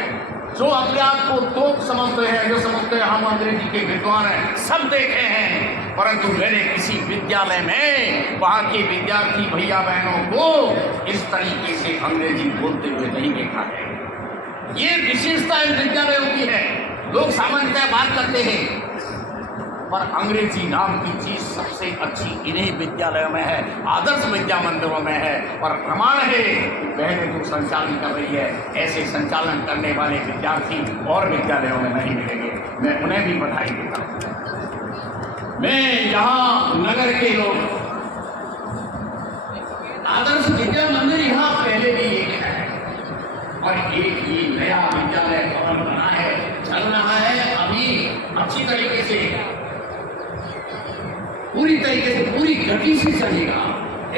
जो अपने आप को तोप समझते हैं, जो समझते हैं हम अंग्रेजी के विद्वान हैं, सब देखे हैं। परंतु मैंने किसी विद्यालय में वहाँ के विद्यार्थी भैया बहनों को इस तरीके से अंग्रेजी बोलते हुए नहीं देखा है। ये विशेषता इन विद्यालयों की है। लोग सामान्यतः बात करते हैं, पर अंग्रेजी नाम की चीज सबसे अच्छी इन्हीं विद्यालयों में है, आदर्श विद्या मंदिरों में है। और प्रमाण है बहनें जो संचालन कर रही है, ऐसे संचालन करने वाले विद्यार्थी और विद्यालयों में नहीं मिलेंगे। मैं उन्हें भी बधाई देता हूँ। मैं यहाँ नगर के लोग आदर्श विद्या मंदिर यहाँ पहले भी एक है और एक ही नया विद्यालय भवन बना है, चल रहा है अभी अच्छी तरीके से, पूरी तरीके से, पूरी गति से चलेगा।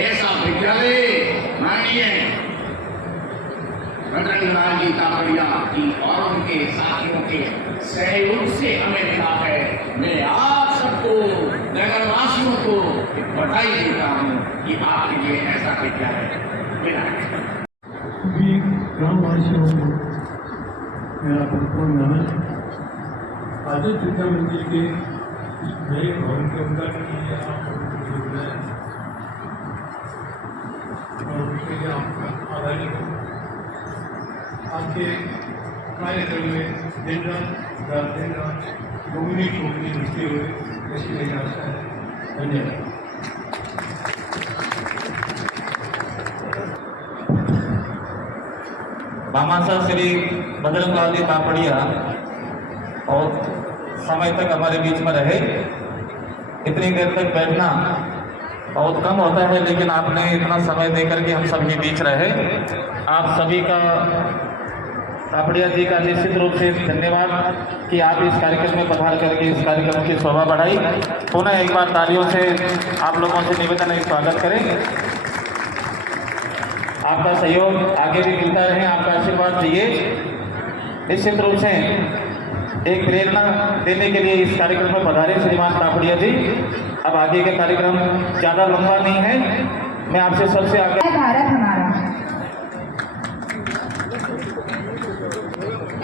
ऐसा विद्यालय माननीय रतनलाल जी तापड़िया की और उनके साथियों के सहयोग से हमें मिला है। मैं आप सबको, नगरवासियों को बधाई देता हूँ कि आप ये ऐसा विद्यालय मिला है। सभी ग्रामवासियों को मेरा बहुत नमन। आदर्श विद्या मंदिर के नए भवन के उद्घाटन के लिए आप और उसके लिए आपका आभारी हूँ। आपके कार्यक्रम में दिन रात दोगुनी चौगुनी रुचते हुए ऐसी मेरी आशा है। धन्यवाद। भामाशाह श्री बजरंगलाल जी तापड़िया और समय तक हमारे बीच में रहे। इतनी देर तक बैठना बहुत कम होता है, लेकिन आपने इतना समय देकर के हम सबके बीच रहे। आप सभी का, तापड़िया जी का निश्चित रूप से धन्यवाद कि आप इस कार्यक्रम में पधार करके इस कार्यक्रम की शोभा बढ़ाई। पुनः एक बार तालियों से आप लोगों से निवेदन है, स्वागत करें। आपका सहयोग आगे भी मिलता रहे, आपका आशीर्वाद दिए। निश्चित रूप से एक प्रेरणा देने के लिए इस कार्यक्रम में पधारे श्रीमान तापड़िया जी। अब आगे का कार्यक्रम ज़्यादा लंबा नहीं है, मैं आपसे सबसे आगे। भारत हमारा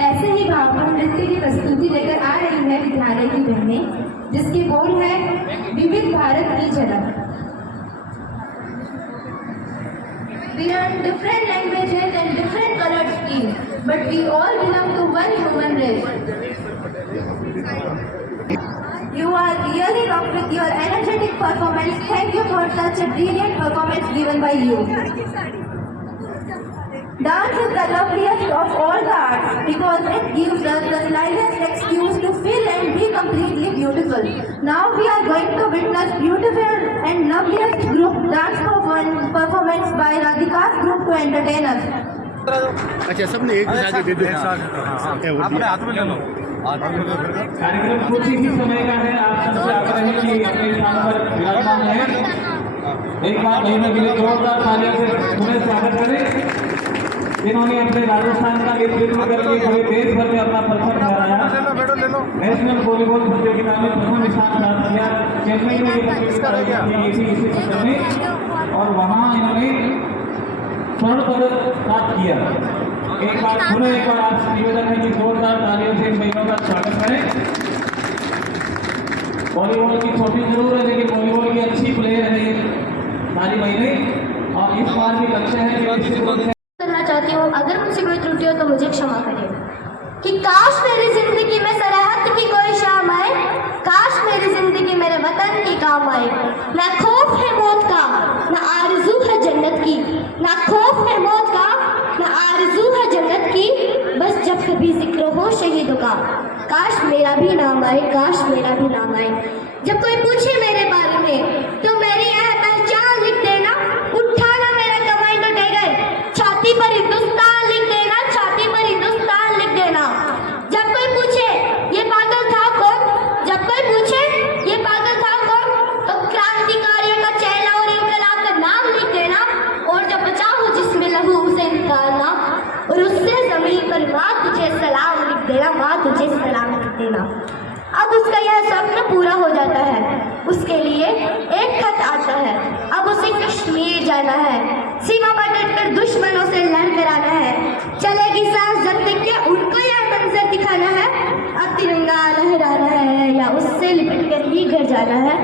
ऐसे ही भावपूर्ण नृत्य की प्रस्तुति लेकर आ रही है विद्यालय की बहनें, जिसकी बोल है विविध भारत की झलक। We are different languages and different colored skin, but we all belong to one human race. You are really rock with your energetic performance. Thank you for such a brilliant performance given by you. Dance is the loveliest of all the arts because it gives us the slightest excuse to feel and be completely beautiful. Now we are going to witness beautiful and loveliest group dance performance by Radhika's group to entertain us. अच्छा, सबने एक साथ दे दो। अपने हाथ में ले लो। कार्यक्रम कुछ ही समय का है। आप सबसे आग्रह है कि अपने स्थान पर विराजमान है। एक बार महीनों के लिए जोरदार तालियों से पुनः स्वागत करें, जिन्होंने अपने राजस्थान का नेतृत्व करके पूरे देश भर में अपना प्रथम फहराया। नेशनल वॉलीबॉल प्रतियोगिता में प्रथम स्थान प्राप्त किया। चेन्नई में ये प्रतियोगिता इसी क्षेत्र में, और वहाँ इन्होंने स्वर्ण पदक प्राप्त किया। एक बार आपसे निवेदन है कि जोरदार तालियों से इन महिलाओं का स्वागत करें। वॉलीबॉल की छोटी जरूर है, लेकिन वॉलीबॉल की अच्छी प्लेयर है सारी महिलाएं, और इस बार भी लक्ष्य है कि करना चाहती हूँ। अगर मुझसे कोई त्रुटि हो तो मुझे क्षमा करें। कि काश मेरी जिंदगी में सरहद की कोई शाम आए, काश मेरी जिंदगी मेरे वतन के काम आए। ना खौफ है मौत का, ना आरज़ू है जन्नत की, ना खौफ है मौत का, ना आरज़ू है जन्नत की, बस जब कभी जिक्र हो शहीदों का, काश मेरा भी नाम आए, काश मेरा भी नाम आए। जब कोई पूछे मेरे बारे में तो मेरी यह पहचान लिख देना, उठाना मेरा कमांडो टैगर, छाती पर हिंदुस्तान लिख देना, छाती पर हिंदुस्तान लिख देना। जब कोई पूछे ये पागल था कौन, जब कोई पूछे ये पागल था कौन, तो क्रांतिकारियों का चेहरा और इनकलाब का नाम लिख देना, और जब बचा हो जिसमें लहू उसे निकालना, और उससे जमीन पर माँ तुझे सलाम लिख देना, माँ तुझे सलाम लिख देना। अब उसका यह स्वप्न पूरा हो जाता है, उसके लिए एक खत आता है, अब उसे कश्मीर जाना है, सीमा पर डटकर दुश्मनों से लड़ कर आना है, चलेगी सांस जब तक कि उनको यह मंजर दिखाना है, अब तिरंगा लहराना है या उससे लिपट कर ही घर जाना है,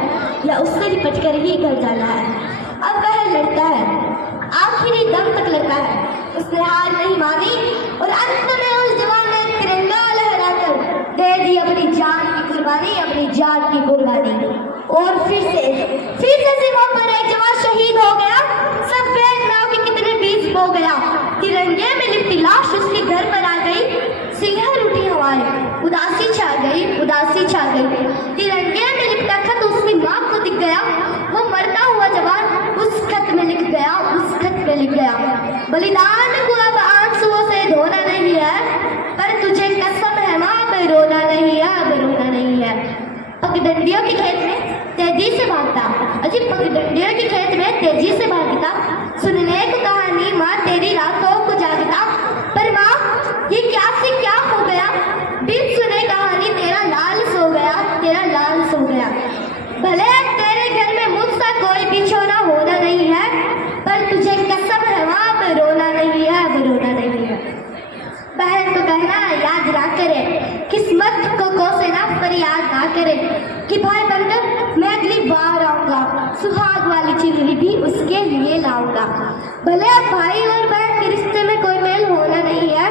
या उससे लिपट कर ही घर जाना है। अब वह लड़ता है, आखिरी दम तक लड़ता है, उसने हार नहीं मानी, और अंत में उस जवान ने तिरंगा लहराकर दे दी अपनी जान की कुर्बानी, अपनी जान की कुर्बानी। और फिर से सीमा पर एक जवान शहीद हो गया, सफेद नाव के कितने बीज बो गया, तिरंगे में लिपटी लाश उसके घर पर आ गई, सिंहर उठी हवाएं, उदासी छा गई, उदासी छा गई, तिरंगे में लिपटा खत उसकी माँ को दिख गया, वो मरता हुआ जवान उस खत में लिख गया, उस खत में लिख गया, बलिदान को अब आंसुओं से धोना नहीं है, पर तुझे कसम है माँ अब रोना नहीं है, अब रोना नहीं है। पगडंडियों के खेत में तेजी से भागता, अजी पगडंडियों के खेत में तेजी से भागता, सुनने को कहानी माँ तेरी रातों को जागता, पर माँ ये क्या से क्या हो गया, बिन सुने कहानी तेरा लाल सो गया, तेरा लाल सो गया। भले तेरे घर में मुझसा कोई बिछोना होना नहीं है, पर तुझे कसम है माँ अब रोना नहीं है, अब रोना नहीं है। बहन को कहना याद ना करे, किस्मत को कोसे ना फरियाद ना करे, कि भाई बनकर मैं अगली बार आऊँगा, सुहाग वाली चिल्ली भी उसके लिए लाऊंगा। भले अब भाई और बहन के रिश्ते में कोई मेल होना नहीं है,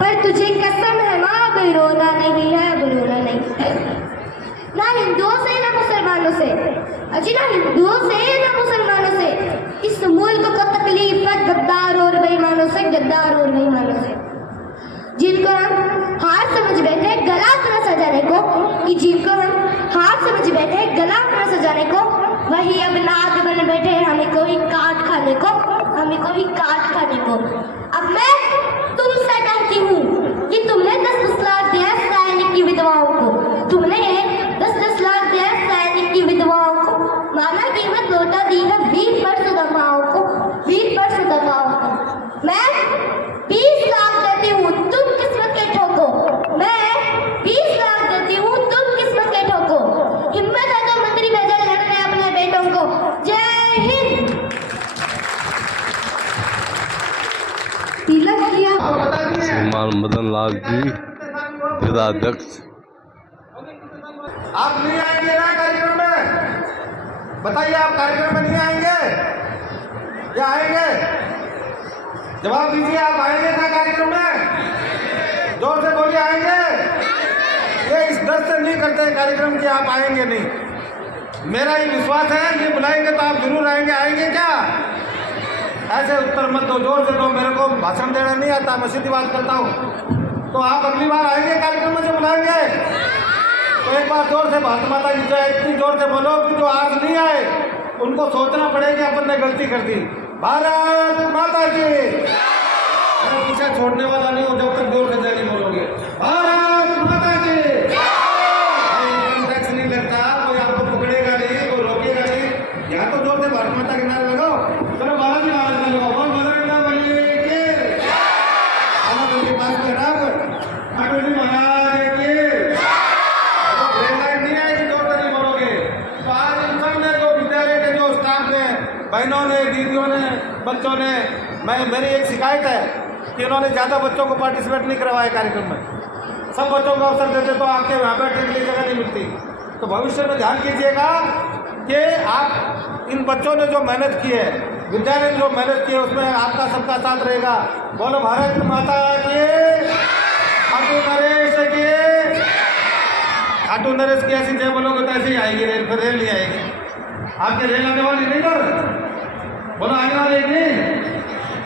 पर तुझे कसम है माँ अब रोना नहीं है, अब रोना नहीं है। ना हिंदुओं से ना मुसलमानों से, अजी ना हिंदुओं से ना मुसलमानों से, इस मुल्क को तकलीफ है गद्दार और बेईमानों से, गद्दार और बेईमानों से, जिनको हम हार समझ बैठे गला अपना सजाने को, कि जिनको हम हार समझ बैठे गला अपना सजाने को, वही अब नाग बन बैठे हमें कोई काट खाने को, हमें कोई काट खाने को। अब मैं तुमसे कहती हूँ कि तुमने 10-10 लाख दिया सैनिक की विधवाओं को, तुमने 10-10 लाख दिया सैनिक की विधवाओं को, माना कीमत लौटा दी है वीर पर सदमाओं को, वीर पर सदमाओं को। मैं 20 लाख देती हूँ, तुम किस्मत के ठोको, मैं 20 लाख देती हूँ, तुम किस्मत के ठोको, हिम्मत है तो मंत्री भेजा लड़ने अपने बेटों को। जय हिंद। तिलक किया श्रीमान मदन लाल जी जिलाध्यक्ष। आप नहीं आएंगे ना कार्यक्रम में, बताइए आप कार्यक्रम में नहीं आएंगे या आएंगे, जवाब दीजिए, आप आएंगे ना कार्यक्रम में, जोर से बोलिए आएंगे। ये इस डर से नहीं करते कार्यक्रम कि आप आएंगे नहीं, मेरा ये विश्वास है ये बुलाएंगे तो आप जरूर आएंगे। आएंगे क्या? ऐसे उत्तर मत दो, जोर से दो, मेरे को भाषण देना नहीं आता, मैं सीधी बात करता हूँ। तो आप अगली बार आएंगे कार्यक्रम में से बुलाएंगे तो एक बार जोर से भारत माता की जय इतनी जोर से बोलो कि जो आज नहीं आए उनको सोचना पड़ेगा अपन ने गलती कर दी। भारत माता की। मैं पीछे छोड़ने वाला नहीं हूँ जब तक जोर से जय नहीं बोलोगे। भारत माता की। टैक्स नहीं लगता, कोई आपको पकड़ेगा नहीं, कोई रोकेगा नहीं। यहाँ तो जोर से भारत माता के नारे लगाओ, चलो बालाजी महाराज का लगाओ, बहुत मदरंगा बनिए के पास में रख अटल जी महाराज के नहीं आएगी, जोर से नहीं बोलोगे। तो आज इन सब ने जो विद्यालय के जो स्टाफ ने, बहनों ने, दीदियों ने, बच्चों ने, मेरी एक शिकायत है कि इन्होंने ज़्यादा बच्चों को पार्टिसिपेट नहीं करवाया कार्यक्रम में। सब बच्चों को अवसर देते तो आपके यहाँ बैठने के लिए जगह नहीं मिलती। तो भविष्य में ध्यान कीजिएगा कि आप इन बच्चों ने जो मेहनत की है, विद्यालय ने जो मेहनत की है, उसमें आपका सबका साथ रहेगा। बोलो भारत माता की। खाटू नरेश की। खाटू नरेश की ऐसी जय बोलोगे तो ऐसे ही आएगी रेल, फिर रेल नहीं आएगी। आपके रेल आने वाली नहीं कर, बोलो आने वाली नहीं,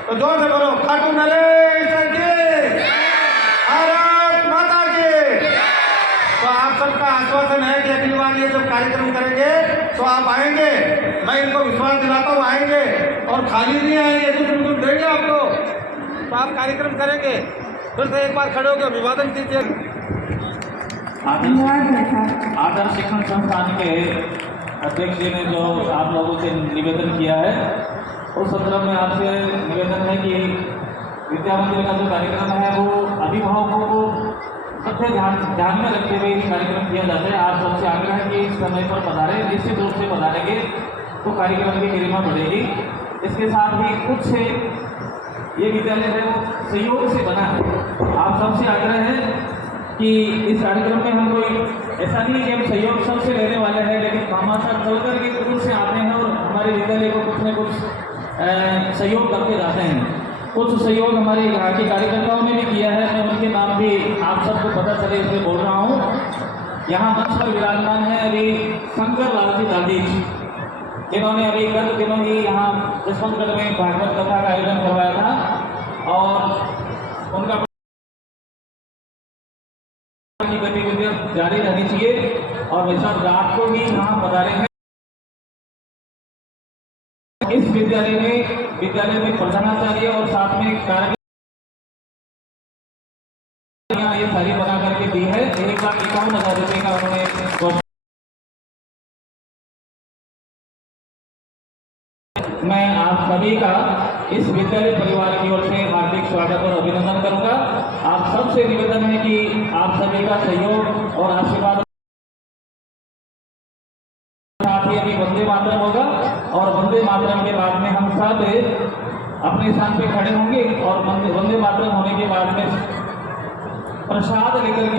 तो जोर से बोलो खाटू नरेश की, भारत माता की। तो आप सबका आश्वासन है कि अगली बार ये जब कार्यक्रम करेंगे तो आप आएंगे, मैं इनको विश्वास दिलाता हूँ आएंगे, और खाली नहीं आएंगे, कुछ न कुछ देंगे आपको, तो आप कार्यक्रम करेंगे। फिर से एक बार खड़े होकर अभिवादन कीजिए। आदर्श शिक्षण संस्थान के अध्यक्ष जी ने जो आप लोगों से निवेदन किया है, उस संदर्भ में आपसे निवेदन है कि विद्या मंदिर का जो कार्यक्रम है वो अभिभावकों को सबसे ध्यान में रखते हुए कार्यक्रम किया जाता है। आप सबसे आग्रह है कि इस समय पर पधारें, निश्चित रूप से पधारेंगे तो कार्यक्रम की गरिमा बढ़ेगी। इसके साथ ही कुछ से ये विद्यालय है वो सहयोग से बना है। आप सबसे आग्रह है कि इस कार्यक्रम में हम कोई ऐसा नहीं है कि हम सहयोग सबसे लेने वाले हैं, लेकिन भामाशाह चल कर के दूर से आते हैं और हमारे विद्यालय को कुछ न कुछ सहयोग करके जाते हैं। कुछ सहयोग हमारे यहाँ के कार्यकर्ताओं ने भी किया है, मैं उनके नाम भी आप सबको पता चले इसलिए बोल रहा हूँ। यहाँ मंच पर विराजमान है अभी शंकर लाल जी दादी, जिन्होंने अभी गत दिनों ही यहाँ जसवंतगढ़ में भागवत कथा का आयोजन करवाया था, और उनका की गतिविधियाँ जारी रहनी चाहिए, और वैसा रात को भी यहाँ पधारे हैं। इस विद्यालय में प्रधानाचार्य और साथ में कार्य ये सारी बना करके दी है। 1,51,000 रुपये का उन्होंने। मैं आप सभी का इस विद्यालय परिवार की ओर से हार्दिक स्वागत और अभिनंदन करूंगा। आप सबसे निवेदन है कि आप सभी का सहयोग और आशीर्वाद। साथ ही अभी वंदे मातरम होगा, और वंदे मातरम के बाद में हम सब अपने स्थान पे खड़े होंगे, और वंदे मातरम होने के बाद में प्रसाद लेकर के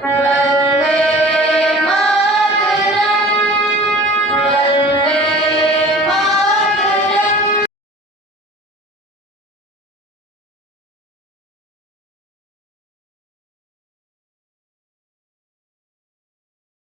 Bye.